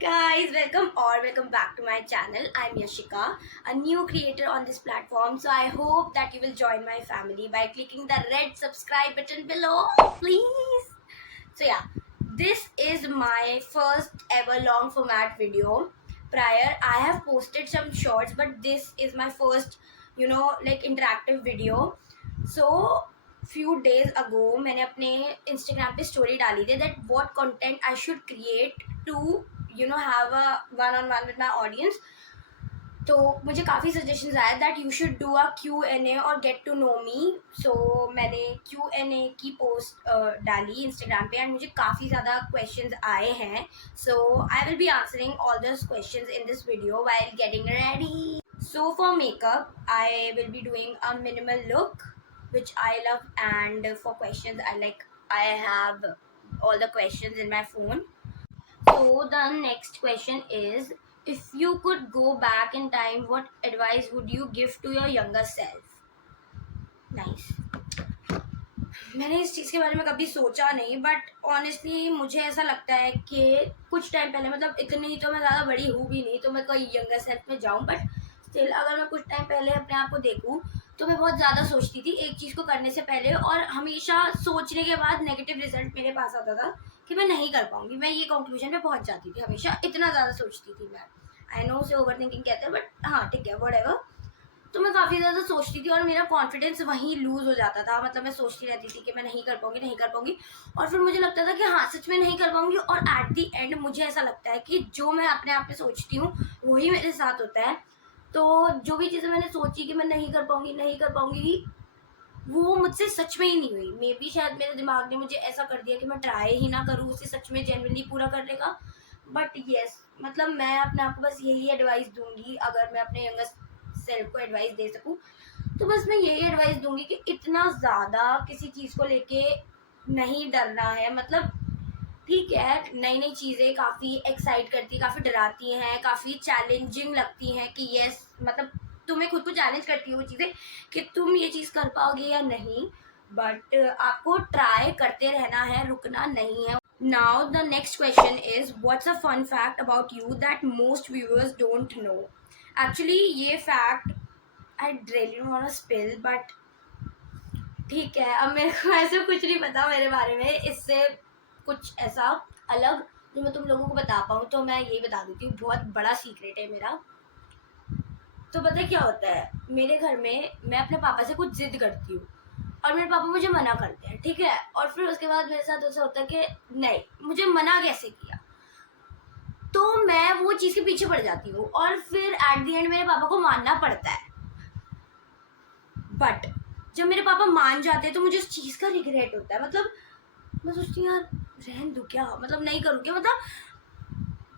guys, welcome back to my channel. I'm Yashika, a new creator on this platform. So I hope that you will join my family by clicking the red subscribe button below, please. So yeah, this is my first ever long format video. Prior, I have posted some shorts, but this is my first, like interactive video. So few days ago मैंने अपने Instagram पे story डाली थी that what content I should create to have a one on one with my audience. तो मुझे काफ़ी suggestions आए that you should do a Q&A और गेट टू नो मी. सो मैंने Q&A की पोस्ट डाली इंस्टाग्राम पे एंड मुझे काफ़ी ज़्यादा क्वेश्चंस आए हैं. So I will be answering all those questions in this video while getting ready. So for makeup, I will be doing a minimal look, which I love, and for questions, I have all the questions in my phone. So the next question is, if you could go back in time, what advice would you give to your younger self? Nice. मैंने इस चीज़ के बारे में कभी सोचा नहीं, but honestly मुझे ऐसा लगता है कि कुछ टाइम पहले, मतलब इतनी तो मैं ज़्यादा बड़ी हूँ भी नहीं तो मैं कोई यंगर सेल्फ में जाऊँ, बट स्टिल अगर मैं कुछ टाइम पहले अपने आप को देखूँ तो मैं बहुत ज़्यादा सोचती थी एक चीज़ को करने से पहले, और हमेशा सोचने के बाद नेगेटिव रिजल्ट मेरे पास आता था कि मैं नहीं कर पाऊँगी. मैं ये कंक्लूजन पे पहुँच जाती थी, हमेशा इतना ज़्यादा सोचती थी मैं. आई नो उसे ओवर थिंकिंग कहते हैं, बट हाँ ठीक है, व्हाटएवर. तो मैं काफ़ी ज़्यादा सोचती थी और मेरा कॉन्फिडेंस वहीं लूज़ हो जाता था. मतलब मैं सोचती रहती थी कि मैं नहीं कर पाऊँगी, नहीं कर पाऊँगी, और फिर मुझे लगता था कि हाँ सच में नहीं कर पाऊँगी, और एट दी एंड मुझे ऐसा लगता है कि जो मैं अपने आप में सोचती हूँ वही मेरे साथ होता है. तो जो भी चीज़ें मैंने सोची कि मैं नहीं कर पाऊँगी, नहीं कर पाऊँगी, वो मुझसे सच में ही नहीं हुई. मे बी शायद मेरे दिमाग ने मुझे ऐसा कर दिया कि मैं ट्राई ही ना करूँ उसे सच में जेन्युइनली पूरा करने का. बट येस, मतलब मैं अपने आप को बस यही एडवाइस दूंगी, अगर मैं अपने यंगर सेल्फ को एडवाइस दे सकूँ तो बस मैं यही एडवाइस दूंगी कि इतना ज़्यादा किसी चीज़ को लेके नहीं डरना है. मतलब ठीक है, नई नई चीज़ें काफ़ी एक्साइट करती है, काफ़ी डराती हैं, काफ़ी चैलेंजिंग लगती हैं कि येस, मतलब तुम्हें खुद को चैलेंज करती है वो चीज़ें कि तुम ये चीज़ कर पाओगे या नहीं. बट आपको ट्राई करते रहना है, रुकना नहीं है. Now the next question is, what's a fun fact about you that most viewers don't know? Actually ये fact I really don't want to spill, but ठीक है, अब मेरे को ऐसे कुछ नहीं पता मेरे बारे में इससे कुछ ऐसा अलग जो मैं तुम लोगों को बता पाऊँ. तो मैं यही बता देती हूँ, बहुत बड़ा सीक्रेट है मेरा. तो पता है क्या होता है, मेरे घर में मैं अपने पापा से कुछ जिद करती हूँ और मेरे पापा मुझे मना करते हैं, ठीक है, और फिर उसके बाद मेरे साथ ऐसा होता है कि नहीं, मुझे मना कैसे किया, तो मैं वो चीज़ के पीछे पड़ जाती हूँ और फिर एट द एंड मेरे पापा को मानना पड़ता है. बट जब मेरे पापा मान जाते हैं तो मुझे उस चीज़ का रिग्रेट होता है. मतलब मैं सोचती हूँ यार रहन दो क्या, मतलब नहीं करूँ क्या,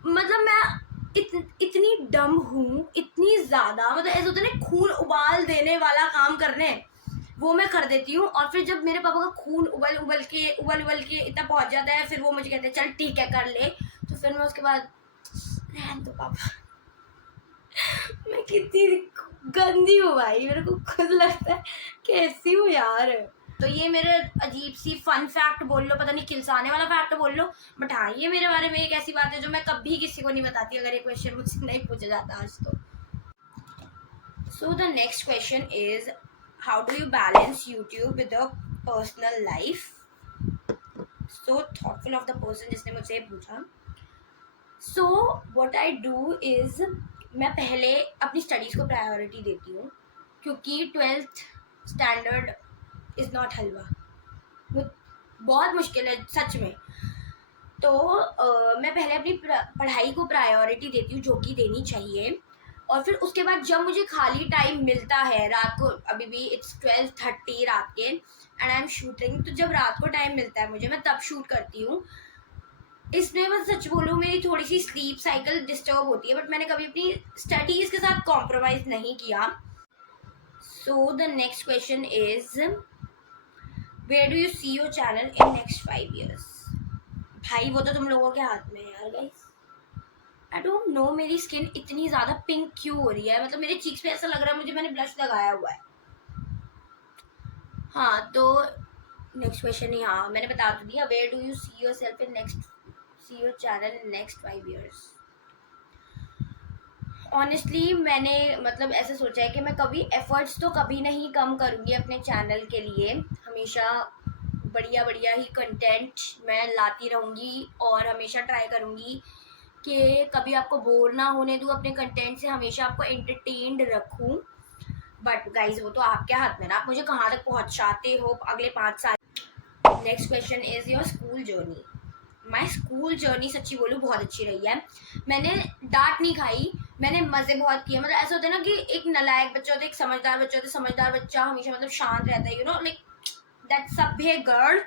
मतलब मैं इतनी डम हूँ, इतनी ज़्यादा, मतलब ऐसा होता है ना खून उबाल देने वाला काम करने, वो मैं कर देती हूँ. और फिर जब मेरे पापा का खून उबल उबल के इतना पहुँच जाता है, फिर वो मुझे कहते हैं चल ठीक है कर ले, तो फिर मैं उसके बाद रहन दो पापा. मैं कितनी गंदी हूँ भाई, मेरे को खुद लगता है कैसी हूँ यार. तो ये मेरे अजीब सी फन फैक्ट बोल लो, पता नहीं खिलसाने वाला फैक्ट बोल लो, बट हाँ ये मेरे बारे में एक ऐसी बात है जो मैं कभी किसी को नहीं बताती अगर ये क्वेश्चन मुझसे नहीं पूछा जाता आज तो. सो the next question is, how do you balance YouTube with a personal life? So thoughtful of the person जिसने मुझसे पूछा. So what I do is, मैं पहले अपनी स्टडीज़ को प्रायोरिटी देती हूँ, क्योंकि 12th स्टैंडर्ड इज़ नॉट हलवा, वो बहुत मुश्किल है सच में. तो मैं पहले अपनी पढ़ाई को प्रायोरिटी देती हूँ, जो कि देनी चाहिए. और फिर उसके बाद जब मुझे खाली टाइम मिलता है रात को, अभी भी इट्स 12:30 रात के एंड आई एम शूटिंग, तो जब रात को टाइम मिलता है मुझे, मैं तब शूट करती हूँ. इसमें मैं सच बोलूँ मेरी थोड़ी सी स्लीप साइकिल डिस्टर्ब होती है, बट मैंने कभी अपनी स्टडीज़ के साथ कॉम्प्रोमाइज़ नहीं किया. So the next question is, where do you see your channel in next 5 years? भाई वो तो तुम लोगों के हाथ में है यार गाइस. आई डोंट नो मेरी स्किन इतनी ज़्यादा पिंक क्यों हो रही है, मतलब मेरे चीक्स पे ऐसा लग रहा है मुझे मैंने ब्लश लगाया हुआ है. हाँ तो नेक्स्ट क्वेश्चन ही, हाँ मैंने बता तो दिया, where do you see yourself in next, see your channel in next 5 years? Honestly मैंने मतलब ऐसे सोचा है कि मैं कभी एफर्ट्स तो कभी नहीं कम करूँगी अपने चैनल के लिए, हमेशा बढ़िया बढ़िया ही कंटेंट मैं लाती रहूँगी और हमेशा ट्राई करूँगी कि कभी आपको बोर ना होने दूँ अपने कंटेंट से, हमेशा आपको एंटरटेन्ड रखूँ। बट गाइज वो तो आपके हाथ में ना, आप मुझे कहाँ तक पहुँचाते हो अगले 5 साल। Next question is your school journey. My school journey सच्ची बोलूँ बहुत अच्छी रही है। मैंने डांट नहीं खाई, मैंने मज़े बहुत किए। मतलब ऐसा होता है ना कि एक नालायक बच्चा होता है, एक समझदार बच्चा होता है। समझदार बच्चा हमेशा मतलब शांत रहता है, यू नो लाइक दैट सभ्य गर्ल।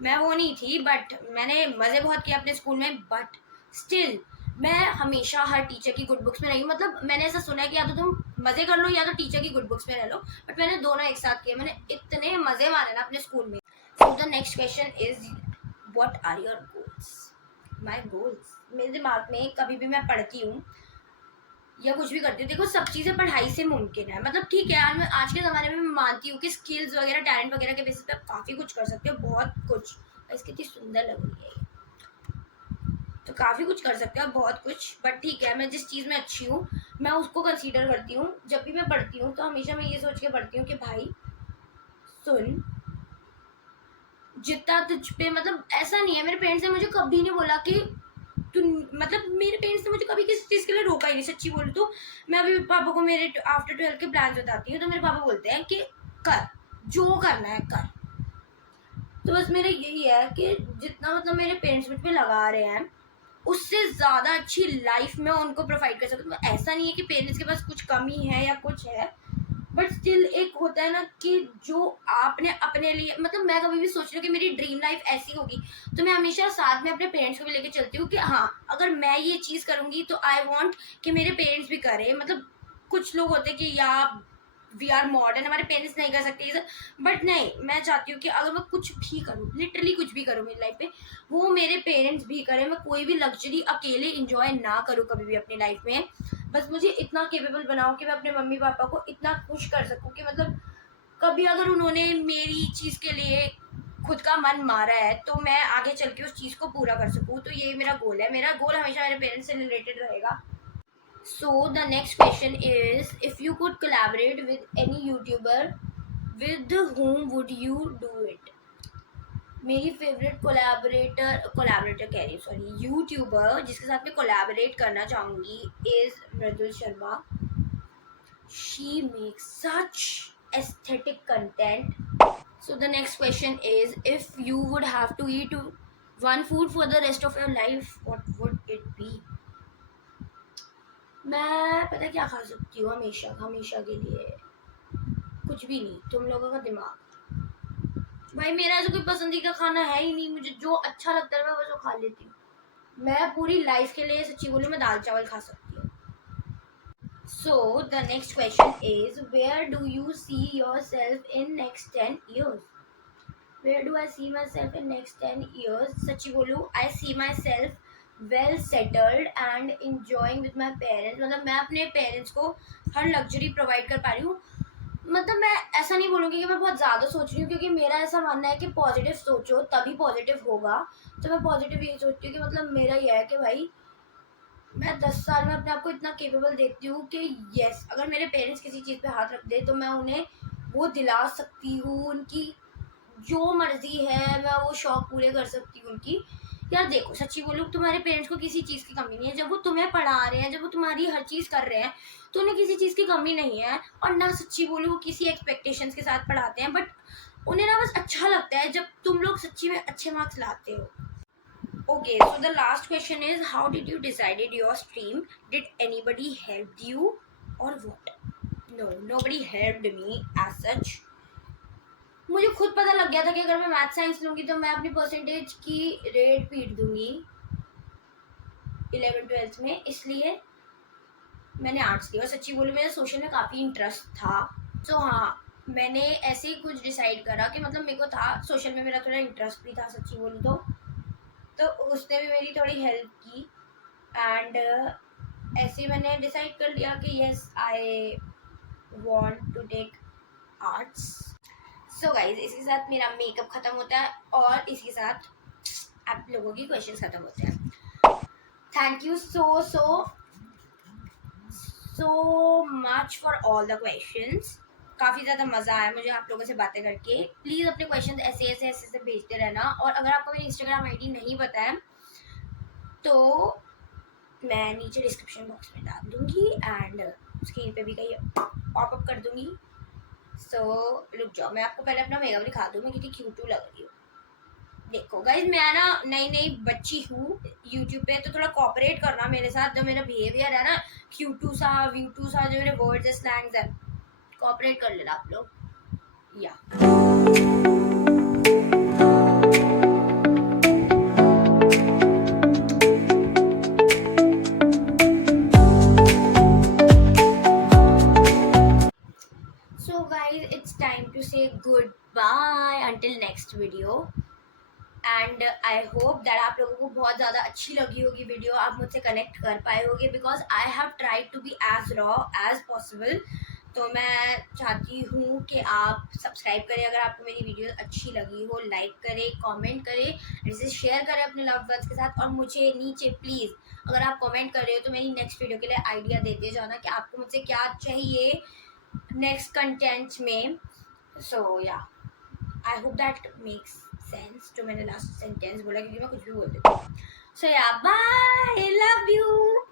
मैं वो नहीं थी, बट मैंने मज़े बहुत किए अपने स्कूल में। बट स्टिल मैं हमेशा हर टीचर की गुड बुक्स में रही हूँ। मतलब मैंने ऐसा सुना है कि या तो तुम मज़े कर लो या तो टीचर की गुड बुक्स में रह लो, बट मैंने दोनों एक साथ किए। मैंने इतने मज़े मारे ना अपने स्कूल में। So the next question is what are your goals. My goals, मेरे दिमाग में कभी भी मैं पढ़ती हूँ या कुछ भी करती हूँ, देखो सब चीज़ें पढ़ाई से मुमकिन है। मतलब ठीक है यार, मैं आज के ज़माने में मैं मानती हूँ कि स्किल्स वगैरह टैलेंट वगैरह के बेसिस पे आप काफ़ी कुछ कर सकते हो, बहुत कुछ। इसकी कितनी सुंदर लग रही है ये, तो काफ़ी कुछ कर सकते हो बहुत कुछ। बट ठीक है, मैं जिस चीज़ में अच्छी हूँ मैं उसको कंसीडर करती हूँ। जब भी मैं पढ़ती हूँ तो हमेशा मैं ये सोच के पढ़ती हूँ कि भाई सुन, जितना तुझ पे, मतलब ऐसा नहीं है, मेरे पेरेंट्स ने मुझे कभी नहीं बोला कि तू, मतलब मेरे पेरेंट्स ने मुझे कभी किसी चीज़ के लिए रोका ही नहीं। सच्ची बोलूँ तो मैं अभी पापा को मेरे आफ्टर 12 के प्लान बताती हूँ तो मेरे पापा बोलते हैं कि कर, जो करना है कर। तो बस मेरा यही है कि जितना मतलब मेरे पेरेंट्स मुझ पे लगा रहे हैं उससे ज़्यादा अच्छी लाइफ में उनको प्रोवाइड कर सकूँ। तो ऐसा नहीं है कि पेरेंट्स के पास कुछ कमी है या कुछ है, बट स्टिल एक होता है ना कि जो आपने अपने लिए, मतलब मैं कभी भी सोच रही हूँ कि मेरी ड्रीम लाइफ ऐसी होगी तो मैं हमेशा साथ में अपने पेरेंट्स को भी लेके चलती हूँ कि हाँ अगर मैं ये चीज़ करूँगी तो आई वॉन्ट कि मेरे पेरेंट्स भी करें। मतलब कुछ लोग होते हैं कि या वी आर मॉडर्न, हमारे पेरेंट्स नहीं कर सकते ये सब, बट नहीं, मैं चाहती हूँ कि अगर मैं कुछ भी करूँ, लिटरली कुछ भी करूँ मेरी लाइफ में, वो मेरे पेरेंट्स भी करें। मैं कोई भी लग्जरी अकेले इंजॉय ना करूँ कभी भी अपनी लाइफ में। बस मुझे इतना केपेबल बनाओ कि मैं अपने मम्मी पापा को इतना खुश कर सकूँ कि मतलब कभी अगर उन्होंने मेरी चीज़ के लिए खुद का मन मारा है तो मैं आगे चल के उस चीज़ को पूरा कर सकूँ। तो ये मेरा गोल है, मेरा गोल हमेशा मेरे पेरेंट्स से रिलेटेड रहेगा। So the next question is, if you could collaborate with any YouTuber, with whom would you do it? मेरी फेवरेट कोलैबोरेटर कह रही हूँ, सॉरी, यूट्यूबर जिसके साथ मैं कोलैबोरेट करना चाहूँगी is Mridul Sharma. She makes such aesthetic content. So the next question is, if you would have to eat one food for the rest of your life, what would it be? मैं पता क्या खा सकती हूँ हमेशा हमेशा के लिए, कुछ भी नहीं, तुम लोगों का दिमाग। भाई मेरा ऐसा कोई पसंदीदा खाना है ही नहीं, मुझे जो अच्छा लगता है मैं वो खा लेती हूँ। मैं पूरी लाइफ के लिए सच्ची बोलूँ मैं दाल चावल खा सकती हूँ। So the next question is, where do you see yourself in next 10 years? Where do I see myself in next 10 years? सच्ची बोलूँ I see myself well settled and enjoying with my parents. मतलब मैं अपने parents को हर luxury provide कर पा रही हूँ। मतलब मैं ऐसा नहीं बोलूँगी कि मैं बहुत ज़्यादा सोच रही हूँ, क्योंकि मेरा ऐसा मानना है कि पॉजिटिव सोचो तभी पॉजिटिव होगा। तो मैं पॉजिटिव ये सोचती हूँ कि मतलब मेरा ये है कि भाई मैं 10 साल में अपने आप को इतना केपेबल देखती हूँ कि यस, अगर मेरे पेरेंट्स किसी चीज़ पे हाथ रख दे तो मैं उन्हें वो दिला सकती हूँ, उनकी जो मर्जी है मैं वो शौक पूरे कर सकती हूँ उनकी। यार देखो सच्ची बोलूँ, तुम्हारे पेरेंट्स को किसी चीज़ की कमी नहीं है। जब वो तुम्हें पढ़ा रहे हैं, जब वो तुम्हारी हर चीज़ कर रहे हैं तो उन्हें किसी चीज़ की कमी नहीं है। और ना सच्ची बोलूँ वो किसी एक्सपेक्टेशंस के साथ पढ़ाते हैं, बट उन्हें ना बस अच्छा लगता है जब तुम लोग सच्ची में अच्छे मार्क्स लाते हो। Okay, so the last question is, how did you decided your stream? Did anybody help you or what? No, nobody helped me as such. मुझे खुद पता लग गया था कि अगर मैं मैथ साइंस लूँगी तो मैं अपनी परसेंटेज की रेट पीट दूँगी 11th-12th में, इसलिए मैंने आर्ट्स लिया। और सच्ची बोलूँ मेरा सोशल में काफ़ी इंटरेस्ट था। तो हाँ, मैंने ऐसे ही कुछ डिसाइड करा कि मतलब मेरे को था सोशल में, मेरा थोड़ा इंटरेस्ट भी था सच्ची बोलूँ तो उसने भी मेरी थोड़ी हेल्प की। एंड ऐसे मैंने डिसाइड कर लिया कि yes I want to take arts. So guys, इसके साथ मेरा मेकअप ख़त्म होता है और इसके साथ आप लोगों की क्वेश्चंस ख़त्म होते हैं। Thank you so so much for all the questions. काफ़ी ज़्यादा मज़ा आया मुझे आप लोगों से बातें करके। प्लीज़ अपने क्वेश्चन ऐसे भेजते रहना, और अगर आपको मेरी इंस्टाग्राम आईडी नहीं पता है तो मैं नीचे डिस्क्रिप्शन बॉक्स में डाल दूँगी एंड स्क्रीन पे भी कहीं पॉपअप कर दूँगी। सो रुक जाओ, मैं आपको पहले अपना मेकअप दिखा दूँ, मैं कितनी क्यूट लग रही हूँ। देखो गाइज, मैं ना नई नई बच्ची हूँ यूट्यूब पे, तो थोड़ा कॉपरेट करना मेरे साथ। जो मेरा बिहेवियर है ना, क्यूटू सा व्यूटू सा, जो मेरे वर्ड्स है, स्लैंग्स है, कॉपरेट कर लेना आप लोग। या so guys, it's time to say goodbye until next video. And I hope that आप लोगों को बहुत ज़्यादा अच्छी लगी होगी वीडियो, आप मुझसे कनेक्ट कर पाए होगे, because I have tried to be as raw as possible. तो मैं चाहती हूँ कि आप सब्सक्राइब करें अगर आपको मेरी वीडियो अच्छी लगी हो, लाइक करें, कमेंट करें, इसे शेयर करें अपने लव्ड वंस के साथ, और मुझे नीचे प्लीज़ अगर आप कमेंट कर रहे हो तो मेरी नेक्स्ट वीडियो के लिए आइडिया देते जाना कि आपको मुझसे क्या चाहिए नेक्स्ट कंटेंट में। सो या, आई होप दैट मेक्स सेंस। जो मैंने लास्ट सेंटेंस बोला, क्योंकि मैं कुछ भी बोल देती हूँ। सो या, बाय, लव यू।